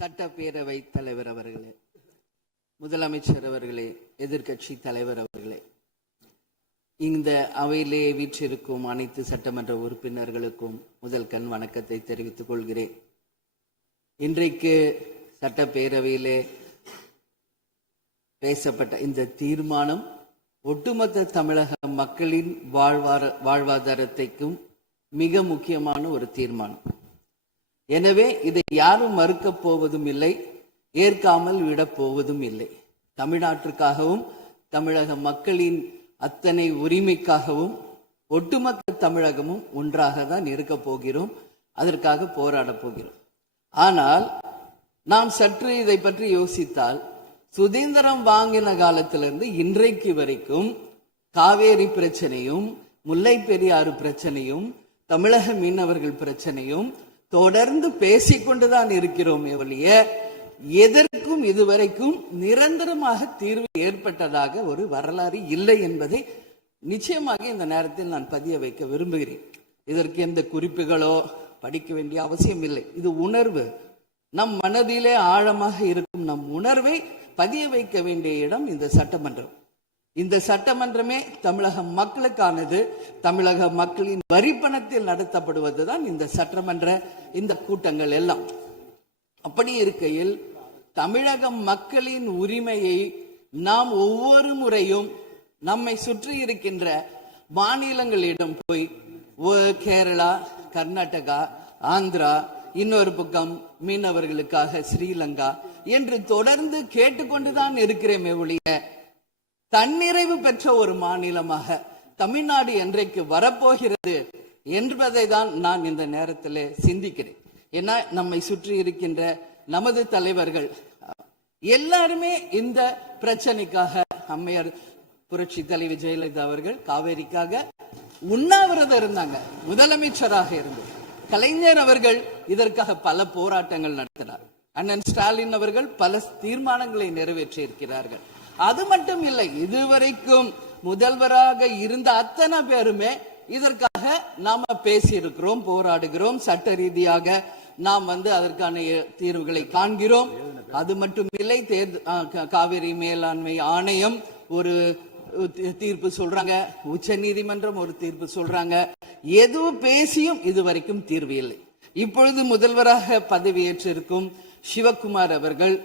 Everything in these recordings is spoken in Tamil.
சட்டப்பேரவை தலைவர் அவர்களே, முதலமைச்சர் அவர்களே, எதிர்கட்சி தலைவர் அவர்களே, இந்த அவையிலே வீற்றிருக்கும் அனைத்து சட்டமன்ற உறுப்பினர்களுக்கும் முதல் கண் வணக்கத்தை தெரிவித்துக் கொள்கிறேன். இன்றைக்கு சட்டப்பேரவையிலே பேசப்பட்ட இந்த தீர்மானம் ஒட்டுமொத்த தமிழக மக்களின் வாழ்வாதாரத்தைக்கும் மிக முக்கியமான ஒரு தீர்மானம். எனவே இதை யாரும் மறுக்கப் போவதும் இல்லை, ஏற்காமல் விடப் போவதும் இல்லை. தமிழ்நாட்டிற்காகவும் தமிழக மக்களின் அத்தனை உரிமைக்காகவும் ஒட்டுமொத்த தமிழகமும் ஒன்றாக தான் இருக்க போகிறோம், அதற்காக போராட போகிறோம். ஆனால் நாம் சற்று இதை பற்றி யோசித்தால், சுதந்திரம் வாங்கின காலத்திலிருந்து இன்றைக்கு வரைக்கும் காவேரி பிரச்சனையும் முல்லை பெரியாறு பிரச்சனையும் தமிழக மீனவர்கள் பிரச்சனையும் தொடர்ந்து பேசிக்கொண்டுதான் இருக்கிறோம். ஒழிய எதற்கும் இதுவரைக்கும் நிரந்தரமாக தீர்வு ஏற்பட்டதாக ஒரு வரலாறு இல்லை என்பதை நிச்சயமாக இந்த நேரத்தில் நான் பதிய வைக்க விரும்புகிறேன். இதற்கு எந்த குறிப்புகளோ படிக்க வேண்டிய அவசியம் இல்லை. இது உணர்வு, நம் மனதிலே ஆழமாக இருக்கும் நம் உணர்வை பதிய வைக்க வேண்டிய இடம் இந்த சட்டமன்றம். இந்த சட்டமன்றமே தமிழக மக்களுக்கானது. தமிழக மக்களின் வரிப்பணத்தில் நடத்தப்படுவதுதான் இந்த சட்டமன்ற இந்த கூட்டங்கள் எல்லாம். அப்படி இருக்கையில் தமிழக மக்களின் உரிமையை நாம் ஒவ்வொரு முறையும் நம்மை சுற்றி இருக்கின்ற மாநிலங்களிடம் போய் கேரளா, கர்நாடகா, ஆந்திரா, இன்னொரு பக்கம் மீனவர்களுக்காக ஸ்ரீலங்கா என்று தொடர்ந்து கேட்டுக்கொண்டுதான் இருக்கிறேன். ஒழிய தன்னிறைவு பெற்ற ஒரு மாநிலமாக தமிழ்நாடு என்றைக்கு வரப்போகிறது என்பதை தான் நான் இந்த நேரத்தில் சிந்திக்கிறேன். ஏன்னா நம்மை சுற்றி இருக்கின்ற நமது தலைவர்கள் எல்லாருமே இந்த பிரச்சனைக்காக, அம்மையார் புரட்சி தலைவி ஜெயலலிதா அவர்கள் காவேரிக்காக உண்ணாவிரதம் இருந்தாங்க, முதலமைச்சராக இருந்து. கலைஞர் அவர்கள் இதற்காக பல போராட்டங்கள் நடத்தினார். அண்ணன் ஸ்டாலின் அவர்கள் பல தீர்மானங்களை நிறைவேற்றி இருக்கிறார்கள். அது மட்டும் இல்லை, இதுவரைக்கும் முதல்வராக இருந்த அத்தனை பேருமே இதற்காக நாம பேசியிருக்கிறோம், போராடுகிறோம், சட்ட ரீதியாக நாம் அதற்கான தீர்வுகளை காண்கிறோம். அது மட்டும் இல்லை, காவிரி மேலாண்மை ஆணையம் ஒரு தீர்ப்பு சொல்றாங்க, உச்ச நீதிமன்றம் ஒரு தீர்ப்பு சொல்றாங்க. எதுவும் பேசியும் இதுவரைக்கும் தீர்வு இல்லை. இப்பொழுது முதல்வராக பதவியேற்றிருக்கும் சிவகுமார் அவர்கள்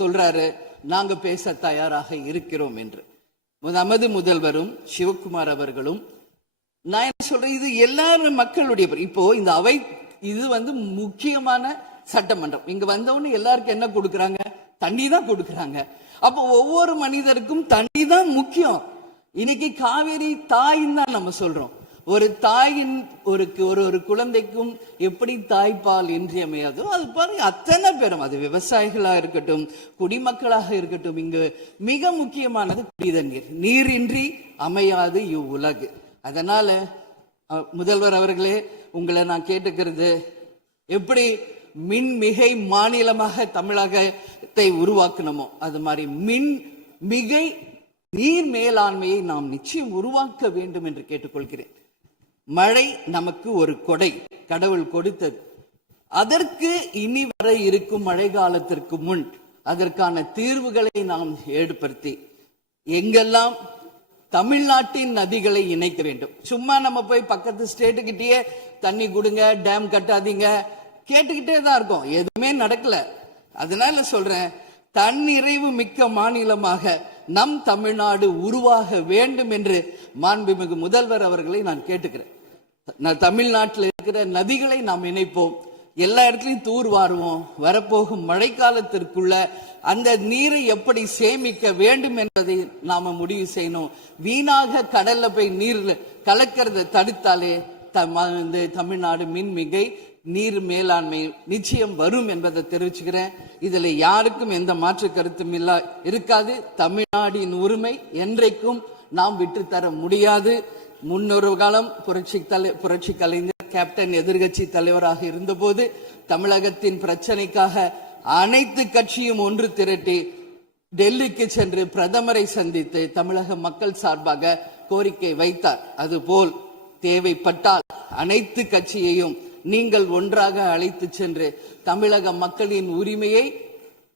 சொல்றாரு, நாங்க பேச தயாராக இருக்கிறோம் என்று. நமது முதல்வரும் சிவகுமார் அவர்களும், நான் என்ன சொல்றேன், இது எல்லாரும் மக்களுடைய, இப்போ இந்த அவை இது முக்கியமான சட்டமன்றம். இங்க வந்தவொன்னு எல்லாருக்கும் என்ன கொடுக்கறாங்க? தண்ணி தான் கொடுக்கறாங்க. அப்போ ஒவ்வொரு மனிதருக்கும் தண்ணி தான் முக்கியம். இன்னைக்கு காவேரி தாயின்னு தான் நம்ம சொல்றோம். ஒரு தாயின் ஒரு குழந்தைக்கும் எப்படி தாய்ப்பால் இன்றியமையாதோ அது பாருங்க, அத்தனை பேரும், அது விவசாயிகளா இருக்கட்டும், குடிமக்களாக இருக்கட்டும், இங்கு மிக முக்கியமானது குடிதண்ணீர். நீரின்றி அமையாது இவ்வுலகு. அதனால முதல்வர் அவர்களே, உங்களை நான் கேட்டுக்கிறது, எப்படி மின்மிகை மாநிலமாக தமிழகத்தை உருவாக்கணுமோ அது மாதிரி மின்மிகை நீர் மேலாண்மையை நாம் நிச்சயம் உருவாக்க வேண்டும் என்று கேட்டுக்கொள்கிறேன். மழை நமக்கு ஒரு கொடை, கடவுள் கொடுத்தது. அதற்கு இனி வர இருக்கும் மழை காலத்திற்கு முன் அதற்கான தீர்வுகளை நாம் ஏற்படுத்தி எங்கெல்லாம் தமிழ்நாட்டின் நதிகளை இணைக்க வேண்டும். சும்மா நம்ம போய் பக்கத்து ஸ்டேட்டுக்கிட்டே தண்ணி கொடுங்க, டேம் கட்டாதீங்க கேட்டுக்கிட்டே தான் இருக்கோம், எதுவுமே நடக்கல. அதனால சொல்றேன், தன்னிறைவு மிக்க மாநிலமாக நம் தமிழ்நாடு உருவாக வேண்டும் என்று மாண்புமிகு முதல்வர் அவர்களை நான் கேட்டுக்கிறேன். தமிழ்நாட்டில் இருக்கிற நதிகளை நாம் இணைப்போம், எல்லா இடத்துலையும் தூர்வாருவோம். வரப்போகும் மழைக்காலத்திற்குள்ள அந்த நீரை எப்படி சேமிக்க வேண்டும் என்பதை நாம முடிவு செய்யணும். வீணாக கடல்ல போய் நீர் கலக்கிறத தடுத்தாலே தமிழ்நாடு மின்மிகை நீர் மேலாண்மை நிச்சயம் வரும் என்பதை தெரிவிச்சுக்கிறேன். இதுல யாருக்கும் எந்த மாற்று கருத்தும் இருக்காது. தமிழ்நாடின் உரிமை என்றைக்கும் நாம் விட்டு தர முடியாது. முன்னொரு காலம் புரட்சி கலைஞர் கேப்டன் எதிர்கட்சி தலைவராக இருந்தபோது தமிழகத்தின் பிரச்சனைக்காக அனைத்து கட்சியும் ஒன்று திரட்டி டெல்லிக்கு சென்று பிரதமரை சந்தித்து தமிழக மக்கள் சார்பாக கோரிக்கை வைத்தார். அதுபோல் தேவைப்பட்டால் அனைத்து கட்சியையும் நீங்கள் ஒன்றாக அழைத்து சென்று தமிழக மக்களின் உரிமையை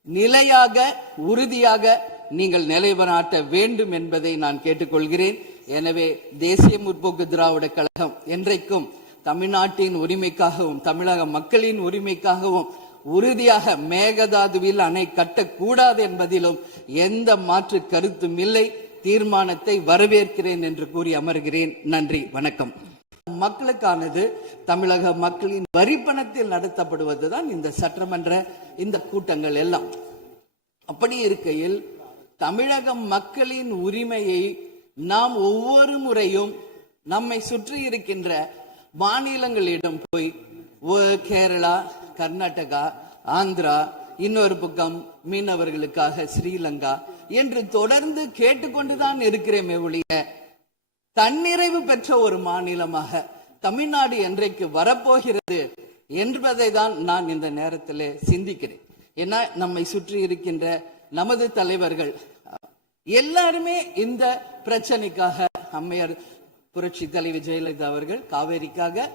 நிலையாக உறுதியாக நீங்கள் நிலைநாட்ட வேண்டும் என்பதை நான் கேட்டுக்கொள்கிறேன். எனவே தேசிய முற்போக்கு திராவிட கழகம் என்றைக்கும் தமிழ்நாட்டின் உரிமைக்காகவும் தமிழக மக்களின் உரிமைக்காகவும் உறுதியாக மேகதாதுவில் அணை கட்டக்கூடாது என்பதிலும் எந்த மாற்று கருத்தும் இல்லை. தீர்மானத்தை வரவேற்கிறேன் என்று கூறி அமர்கிறேன். நன்றி, வணக்கம். மக்களுக்கானது தமிழக மக்களின் வரி பணத்தில் நடத்தப்படுவதுதான் இந்த சட்டமன்ற இந்த கூட்டங்கள் எல்லாம். அப்படி இருக்கையில் தமிழக மக்களின் உரிமையை நாம் ஒவ்வொரு முறையும் நம்மை சுற்றி இருக்கின்ற மாநிலங்களிடம் போய் கேரளா, கர்நாடகா, ஆந்திரா, இன்னொரு பக்கம் மீனவர்களுக்காக ஸ்ரீலங்கா என்று தொடர்ந்து கேட்டுக்கொண்டுதான் இருக்கிறேமே ஒழிய தன்னிறைவு பெற்ற ஒரு மாநிலமாக தமிழ்நாடு என்றைக்கு வரப்போகிறது என்பதை தான் நான் இந்த நேரத்தில் சிந்திக்கிறேன். ஏன்னா நம்மை சுற்றி இருக்கின்ற நமது தலைவர்கள் எல்லாருமே இந்த பிரச்சனைக்காக, அம்மையார் புரட்சி தலைவி ஜெயலலிதா அவர்கள் காவேரிக்காக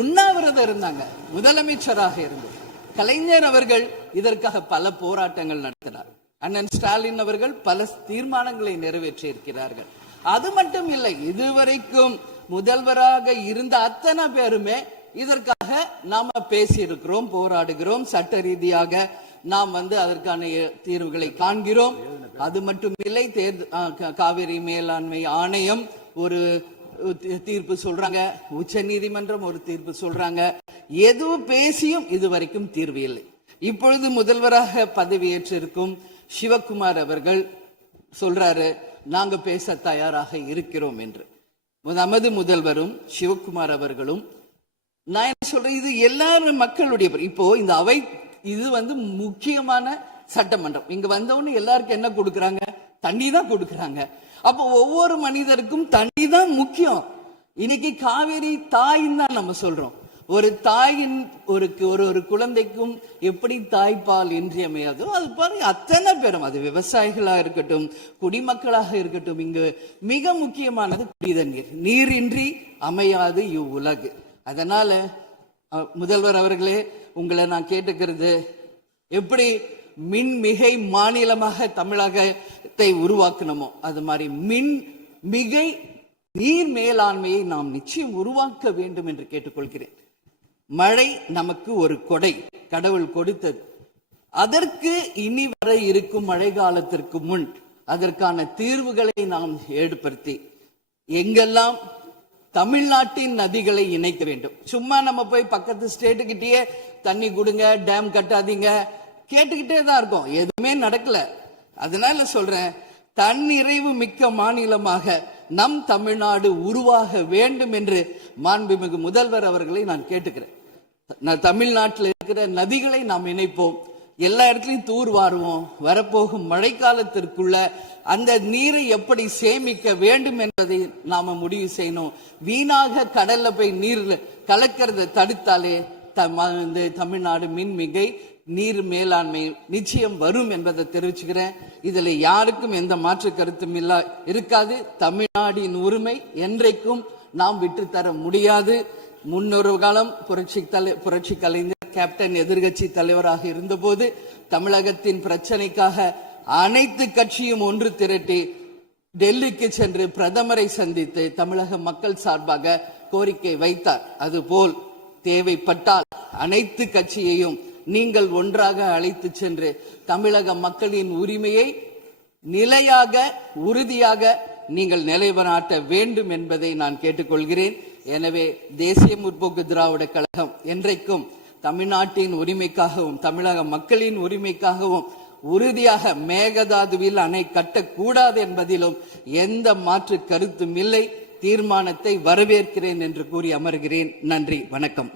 உண்ணாவிரதம் இருந்தாங்க, முதலமைச்சராக இருந்தது. கலைஞர் அவர்கள் இதற்காக பல போராட்டங்கள் நடத்தினார். அண்ணன் ஸ்டாலின் அவர்கள் பல தீர்மானங்களை நிறைவேற்றி இருக்கிறார்கள். அது மட்டும் இல்லை, இதுவரைக்கும் முதல்வராக இருந்த அத்தனை பேருமே இதற்காக நாம பேசி இருக்கிறோம், போராடுகிறோம், சட்ட ரீதியாக நாம் அதற்கான தீர்வுகளை காண்கிறோம். அது மட்டும் இல்லை, காவிரி மேலாண்மை ஆணையம் ஒரு தீர்ப்பு சொல்றாங்க, உச்ச நீதிமன்றம் ஒரு தீர்ப்பு சொல்றாங்க. எதுவும் பேசியும் இதுவரைக்கும் தீர்வு இல்லை. இப்பொழுது முதல்வராக பதவியேற்றிருக்கும் சிவகுமார் அவர்கள் சொல்றாரு, நாங்க பேச தயாராக இருக்கிறோம் என்று. நமது முதல்வரும் சிவகுமார் அவர்களும், நான் என்ன சொல்றேன், இது எல்லாரும் மக்களுடைய, இப்போ இந்த அவை இது முக்கியமான சட்டமன்றம். இங்க வந்தவொன்னு எல்லாருக்கும் என்ன கொடுக்கறாங்க? தண்ணி தான் கொடுக்கறாங்க. அப்போ ஒவ்வொரு மனிதருக்கும் தண்ணி தான் முக்கியம். இன்னைக்கு காவேரி தாயின்னு தான் நம்ம சொல்றோம். ஒரு தாயின் ஒரு குழந்தைக்கும் எப்படி தாய்ப்பால் இன்றியமையாதோ அது பாருங்க, அத்தனை பேரும், அது விவசாயிகளாக இருக்கட்டும், குடிமக்களாக இருக்கட்டும், இங்கு மிக முக்கியமானது குடிதண்ணீர். நீரின்றி அமையாது இவ்வுலகு. அதனால முதல்வர் அவர்களே, உங்களை நான் கேட்டுக்கிறது, எப்படி மின் மிகை மாநிலமாக தமிழகத்தை உருவாக்கணுமோ அது மாதிரி மின் மிகை நீர் மேலாண்மையை நாம் நிச்சயம் உருவாக்க வேண்டும் என்று கேட்டுக்கொள்கிறேன். மழை நமக்கு ஒரு கொடை, கடவுள் கொடுத்தது. அதற்கு இனி வர இருக்கும் மழை காலத்திற்கு முன் அதற்கான தீர்வுகளை நாம் ஏற்படுத்தி எங்கெல்லாம் தமிழ்நாட்டின் நதிகளை இணைக்க வேண்டும். சும்மா நம்ம போய் பக்கத்து ஸ்டேட்டுக்கிட்டே தண்ணி கொடுங்க, டேம் கட்டாதீங்க கேட்டுக்கிட்டே தான் இருக்கோம், எதுவுமே நடக்கல. அதனால சொல்றேன், தன்னிறைவு மிக்க மாநிலமாக நம் தமிழ்நாடு உருவாக வேண்டும் என்று மாண்புமிகு முதல்வர் அவர்களை நான் கேட்டுக்கிறேன். தமிழ்நாட்டில் இருக்கிற நதிகளை நாம் இணைப்போம், எல்லா இடத்துலையும் தூர்வாருவோம். வரப்போகும் மழைக்காலத்திற்குள்ள அந்த நீரை எப்படி சேமிக்க வேண்டும் என்பதை நாம முடிவு செய்யணும். வீணாக கடல்ல போய் நீர் கலக்கிறத தடுத்தாலே தமிழ்நாடு மின்மிகை நீர் மேலாண்மை நிச்சயம் வரும் என்பதை தெரிவிச்சுக்கிறேன். இதுல யாருக்கும் எந்த மாற்று கருத்தும் இருக்காது. தமிழ்நாடின் உரிமை என்றைக்கும் நாம் விட்டுத்தர முடியாது. முன்னொரு காலம் புரட்சி கலைஞர் கேப்டன் எதிர்கட்சி தலைவராக இருந்தபோது தமிழகத்தின் பிரச்சனைக்காக அனைத்து கட்சியும் ஒன்று திரட்டி டெல்லிக்கு சென்று பிரதமரை சந்தித்து தமிழக மக்கள் சார்பாக கோரிக்கை வைத்தார். அதுபோல் தேவைப்பட்டால் அனைத்து கட்சியையும் நீங்கள் ஒன்றாக அழைத்து சென்று தமிழக மக்களின் உரிமையை நிலையாக உறுதியாக நீங்கள் நிலைநாட்ட வேண்டும் என்பதை நான் கேட்டுக்கொள்கிறேன். எனவே தேசிய முற்போக்கு திராவிட கழகம் என்றைக்கும் தமிழ்நாட்டின் உரிமைக்காகவும் தமிழக மக்களின் உரிமைக்காகவும் உறுதியாக மேகதாதுவில் அணை கட்டக்கூடாது என்பதிலும் எந்த மாற்று கருத்தும் இல்லை. தீர்மானத்தை வரவேற்கிறேன் என்று கூறி அமர்கிறேன். நன்றி, வணக்கம்.